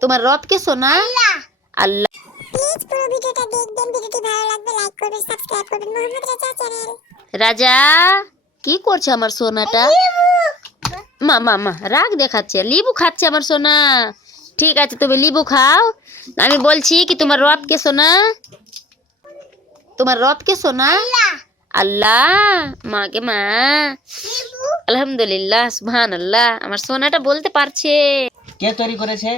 তোমার রব কে সোনা? আল্লাহ। প্লিজ পুরো ভিডিওটা দেখবেন ভিডিওটি ভালো লাগবে লাইক করবেন সাবস্ক্রাইব করবেন। মোহাম্মদ রাজা চ্যানেল রাজা কি করছে আমার সোনাটা? মা মা মা রাগ দেখাচ্ছে। লিবু খাচ্ছে আমার সোনা। ঠিক আছে তুমি লিবু খাও। আমি বলছি কি তোমার রব কে সোনা? তোমার রব কে সোনা? আল্লাহ। মাকে মা। আলহামদুলিল্লাহ সুবহান আল্লাহ আমার সোনাটা বলতে পারছে। কে তৈরি করেছে?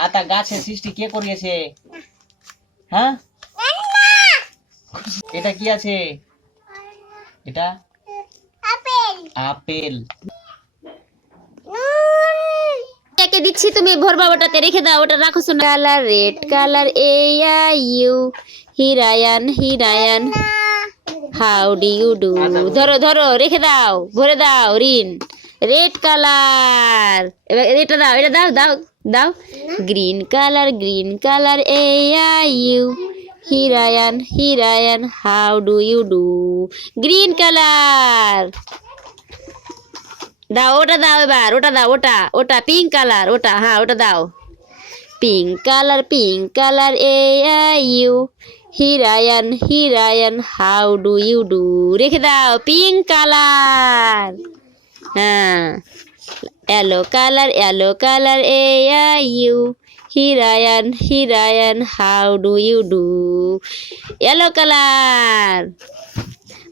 আতা গাছের সৃষ্টি কে করিয়েছে? হ্যাঁ? এটা কি আছে? এটা আপেল। আপেল দিচ্ছি তুমি ভরবা ওটাতে রেখে দাও ওটা রাখো সোনা colour red colour A U হিরায়ান হিরায়ান। হাউ ডু ইউ ডু ধরো ধরো রেখে দাও ভরে দাও রিন রেড কালার এবার এটা দাও এটা দাও দাও দাও। Green colour green colour A I U হিরায়ান হিরায়ান how do you do green colour দাও, ওটা দাও এবার, ওটা দাও, ওটা ওটা পিঙ্ক কালার ওটা হ্যাঁ ওটা দাও। Pink colour pink colour A I U হিরায়ান হিরায়ান হাউ ডু ইউ ডু রেখে দাও পিঙ্ক কালার হ্যাঁ yellow colour yellow colour A U হিরায়ান হিরায়ান how do you do yellow colour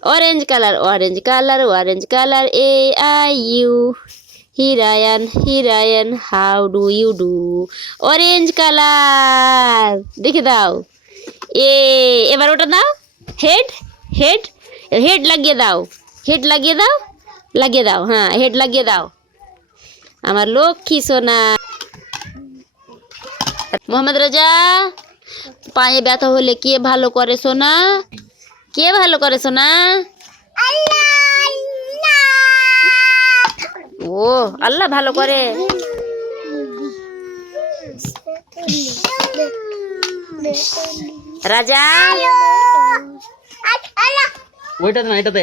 orange color orange color orange color a i u hirayan hirayan how do you do orange color দেখে দাও এ এবার ওটা দাও head head head লাগিয়ে দাও head লাগিয়ে দাও লাগিয়ে দাও হ্যাঁ হেড লাগিয়ে দাও আমার লক্ষ্মী সোনা মোহাম্মদ রাজা পায়ে ব্যথা হলে কে ভালো করে সোনা কে ভালো করে সোনা ও আল্লাহ ভালো করে রাজা ওইটাতে না এটাতে